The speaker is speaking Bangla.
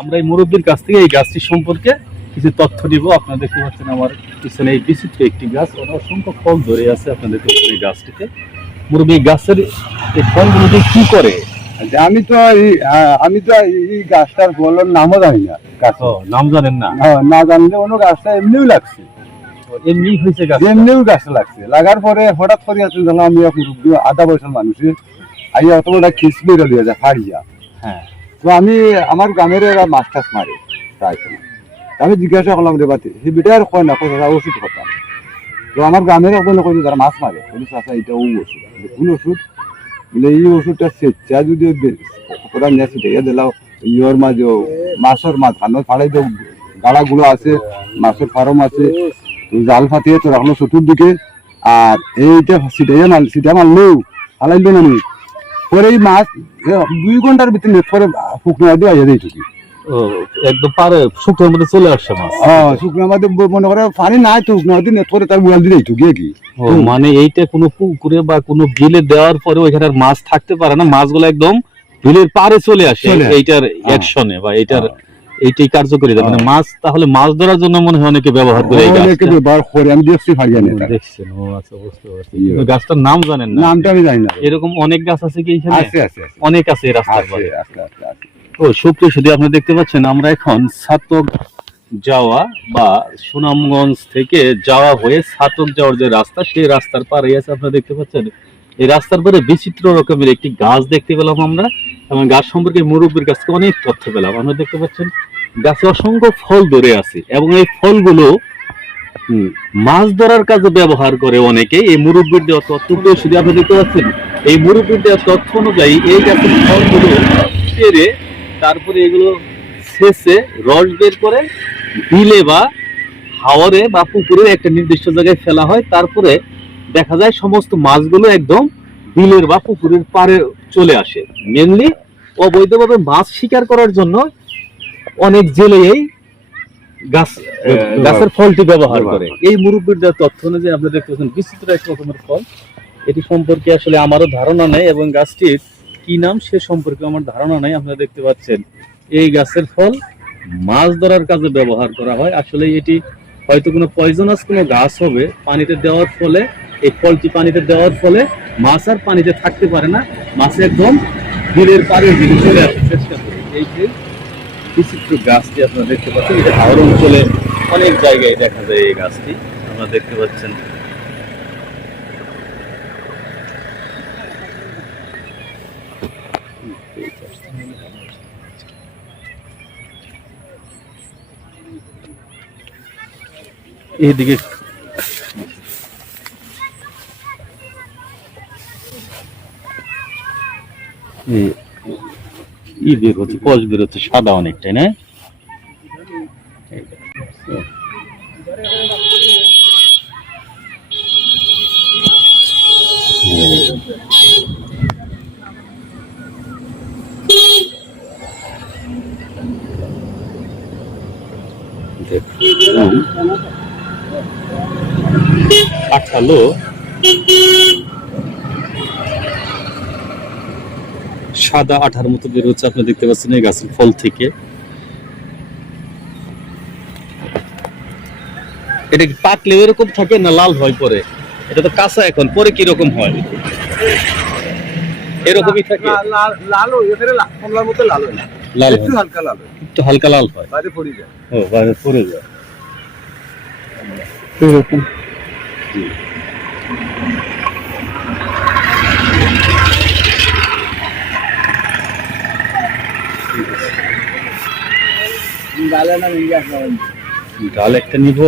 আমরা এই মুরব্বীর কাছ থেকে এই গাছটি সম্পর্কে কিছু তথ্য দিব। আপনারা দেখতে পাচ্ছেন আমার পিছনে এই বিচিত্র একটি গাছ, অসংখ্য ফল ধরে আছে। আপনাদের এই গাছটিতে মুরব্বী গাছের এই ফলগুলো কি করে? আমি তো এই গাছটার ফলের নামও জানি না। নাম জানেন না? না জানলে অন্য গাছটা এমনিও লাগছে, এমনি হয়েছে গাছ, এমনিও গাছ লাগছে। লাগার পরে হঠাৎ করে আমি আধা বছর মানুষের আইয়া অত বড় খিচবে রয়ে যায় হারিয়া। হ্যাঁ, তো আমি আমার গ্রামের এরা মাছ টাছ মারে তাই আমি জিজ্ঞাসা করলাম রে বাতি সে বেটা আর কয় না কোথাও ওষুধ কথা। তো আমার গ্রামের ওখানে কই যারা মাছ মারে বলি চাষা এটা ও ওষুধ, কোন ওষুধ বলে এই ওষুধটা স্বেচ্ছা যদি ওরা নিয়ে ছিটাইয়া দিলাও ইয়র মাঝে মাছের মাঝখানে ফাড়াই দেও গাড়াগুলো আছে, মাছের ফার্ম আছে, জাল ফাটিয়ে তো রাখলো চতুর্দিকে। আর এইটা সিটাইয়া মারলেও ফালাইলো না পরে এই মাছ 2 ঘন্টার ভিতরে পরে শুকনো দিয়ে আইয়া দিই একদম পারে শুকনোর মধ্যে চলে আসছে মাছ। শুকনোর মধ্যে মনে করে পানি নাই তো শুকনো দিন পরে তার বুয়াল দিয়ে গিয়ে কি মানে এইটা কোনো পুকুরে বা কোনো বিলে দেওয়ার পরে ওইখানে আর মাছ থাকতে পারে না, মাছগুলো একদম বিলের পারে চলে আসে এইটার অ্যাকশনে বা এইটাই কার্যকরী। মানে মাছ তাহলে মাছ ধরার জন্য মনে হয় অনেকে ব্যবহার করে। আমি দেখছি দেখছেন? ও আচ্ছা, বুঝতে পারছি। গাছটার নাম জানেন না? নামটা আমি জানি না। এরকম অনেক গাছ আছে কি এখানে? আছে অনেক আছে এই রাস্তার পাশে। ও সুপ্রিয় শুধু আপনি দেখতে পাচ্ছেন আমরা এখন ছাতক যাওয়া বা সুনামগঞ্জ থেকে যাওয়া হয়ে ছাতক যাওয়ার যে রাস্তা, সেই রাস্তার পারে আছে। আপনারা দেখতে পাচ্ছেন এই রাস্তার পরে বিচিত্র রকমের একটি গাছ দেখতে পেলাম আমরা, এবং গাছ সম্পর্কে মুরব্বীর কাছ থেকে অনেক তথ্য পেলাম। আপনারা দেখতে পাচ্ছেন গাছে অসংখ্য ফল ধরে আছে, এবং এই ফলগুলো মাছ ধরার কাজে ব্যবহার করে অনেকে। এই মুরব্বীর দেওয়া তথ্য শুধু আপনি দেখতে পাচ্ছেন এই মুরব্বীর দেওয়া তথ্য অনুযায়ী এই গাছের ফলগুলো পেরে তারপরে এগুলো শেষে রস বের করে বিলে বা হাওরে বা পুকুরের একটা নির্দিষ্ট জায়গায় ফেলা হয়। তারপরে দেখা যায় সমস্ত মাছগুলো একদম বিলের বা পুকুরের পাড়ে চলে আসে। মেনলি অবৈধভাবে মাছ শিকার করার জন্য অনেক জেলে এই গাছের ফলটি ব্যবহার করে। এই মুরব্বীর দেওয়া তথ্য অনুযায়ী আপনারা দেখতে পাচ্ছেন বিচিত্র এক রকমের ফল। এটি সম্পর্কে আসলে আমারও ধারণা নেই, এবং গাছটির কি নাম সে সম্পর্কে আমার ধারণা নেই। আপনারা দেখতে পাচ্ছেন এই গাছের ফল মাছ ধরার কাজে ব্যবহার করা হয়। আসলে এটি হয়তো কোনো পয়জনাস কোনো গাছ হবে, পানিতে দেওয়ার ফলে এই ফলটি পানিতে দেওয়ার ফলে মাছ আর পানিতে থাকতে পারে না, মাছ একদম বিলের পাড়ের দিকে চলে আসার চেষ্টা করে। এই যে বিচিত্র গাছটি আপনারা দেখতে পাচ্ছেন, এটা হাওর অঞ্চলে অনেক জায়গায় দেখা যায় এই গাছটি। আপনারা দেখতে পাচ্ছেন এইদিকে বের হচ্ছে, কষ বের হচ্ছে সাদা অনেকটাই না? আঠালো সাদা আঠার মতো বের হচ্ছে। আপনি দেখতে পাচ্ছেন এই গাছের ফল থেকে। এটা কি পাকলে এরকম থাকে না লাল হয় পরে? এটা তো কাঁচা, এখন পরে কি রকম হয়? এরকমই থাকে, কমলার মতো লাল হয় না, একটু হালকা লাল হয়, একটু হালকা লাল হয়, বাইরে পড়ে যায়। ও বাইরে পড়ে যায় এরকম। ডাল একটা নিব।